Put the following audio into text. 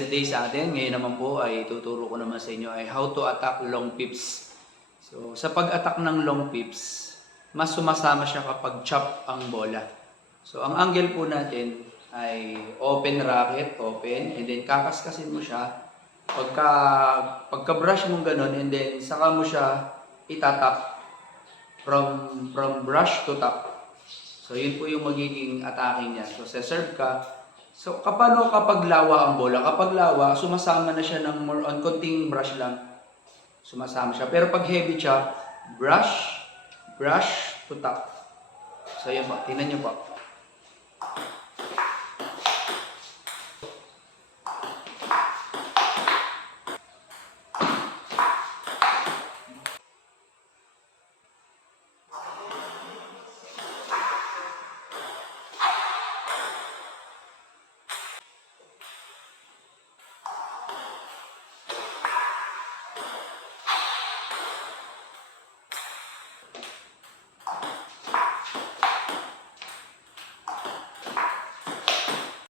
yesterday sa atin. Ngayon naman po ay tuturo ko naman sa inyo ay how to attack long pips. So sa pag-attack ng long pips, mas sumasama siya kapag chop ang bola. So ang angle po natin ay open racket, open, and then kakaskasin mo siya. Pagka-brush mo ganun, and then saka mo siya itatap from brush to top. So yun po yung magiging atake niya. So serve ka. So kapag lawa ang bola? Kapag lawa, sumasama na siya ng more on konting brush lang. Sumasama siya. Pero pag heavy siya, brush to top. So yun po, tingnan niyo po.